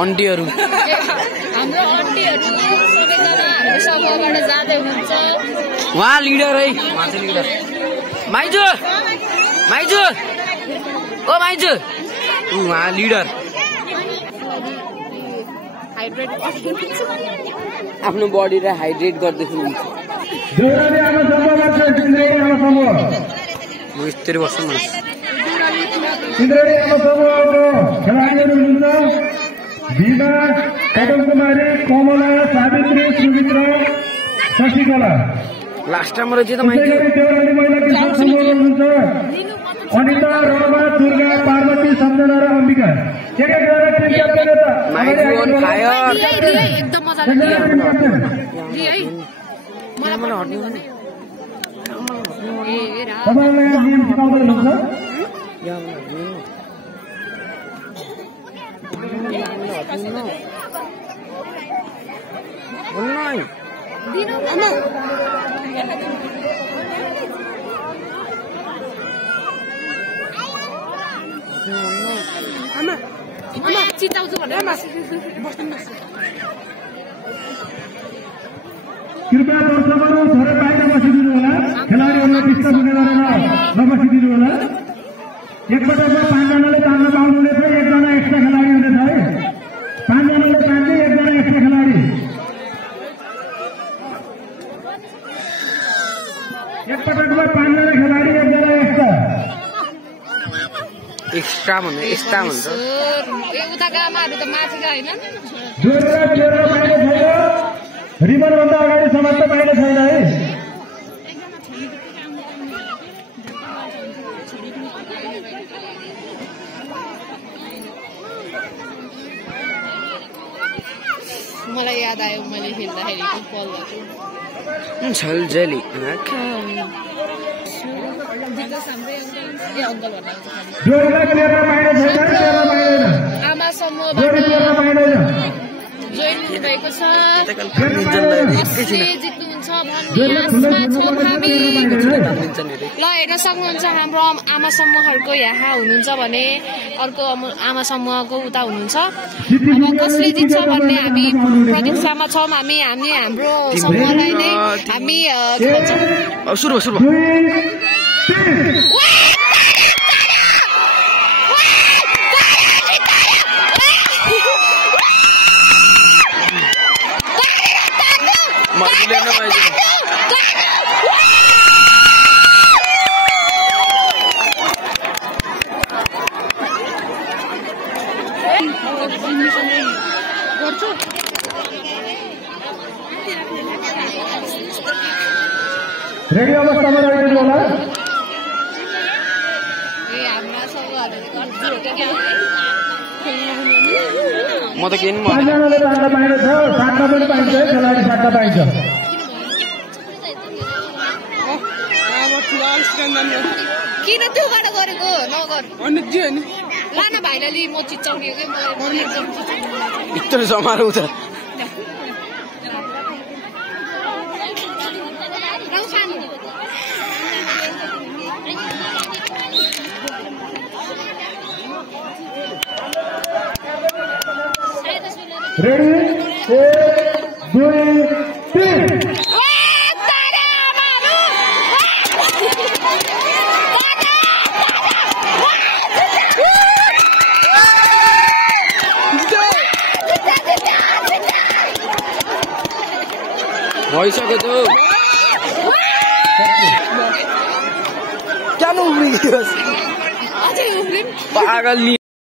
अन्टीहरु हाम्रो अन्टीहरु सबैजना हाम्रो समूहबाट जाँदै हुनुहुन्छ। उहाँ लिडर है, उहाँ चाहिँ लिडर। माइजू माइजू ओ माइजू उहाँ लिडर। आफ्नो बडीलाई हाइड्रेट गर्दै हुनुहुन्छ। म यस्तै बस्छु म। खेलाडीहरू हुनुहुन्छ दिवा, कदम कुमारी, कमला, सावित्री, सुमित्रा, शशिकला। लास्ट टाइम रहेछ त माइजू। हुनुहुन्छ अनिता, रमा, दुर्गा, पार्वती, सम्झना र अम्बिका। माइजू on fire. एकदम मजाले है मलाई हट्नु भने तपाईहरुलाई नियम सिकाउँदै हुनुहुन्छ। चिताउँछु भनेर कृपया दर्शकहरू थोरै बाहिर बसिदिनु होला। खेलाडीहरूलाई डिस्टर्ब हुने गरेर नबसिदिनु होला। एकपटकमा 5 जनाले तान्न पाउनुहुनेछ, 1 जना एक्स्ट्रा खेलाडी हुनेछ है। 5 जनाले तान्ने, 1 जना एक्स्ट्रा खेलाडी। एकपटकमा 5 जना खेलाडी, 1 जना एक्स्ट्रा। एक्स्ट्रा भन्ने एक्स्ट्रा भन्छ। उताका आमाहरू त माथिका हैनन्। जोडेर जोडेर बाहिर छैन। रिबन भन्दा अगाडि समाप्त बाहिर छैन है। मलाई याद आयो मैले खेल्दाखेरिको पलहरू। झलझली आमा समूहबाट जोइन हुनुभएको छ। जित्नुहुन्छ ल हेर्न सक्नुहुन्छ हाम्रो आमा समूहहरूको यहाँ हुनुहुन्छ भने अर्को आमा समूहको उता हुनुहुन्छ। अब कसले जित्छ भन्ने हामी प्रतीक्षामा छौँ। हामी हाम्रो समूहलाई नै हामी के भन्छौँ सुरु सुरु रेडी अवस्थामा रहेको होला। म त किन 5 जनाले तान्न पाइने छ, साट्न पनि पाइन्छ है, खेलाडी साट्न पाइन्छ। किन त्योबाट गरेको नगर लान भाइले म चिच्याउनेकै मलाई यत्रो समारोह छ। रेडी 1 2 3 भइसक्यो त क्या उफ्रियो पागल नि।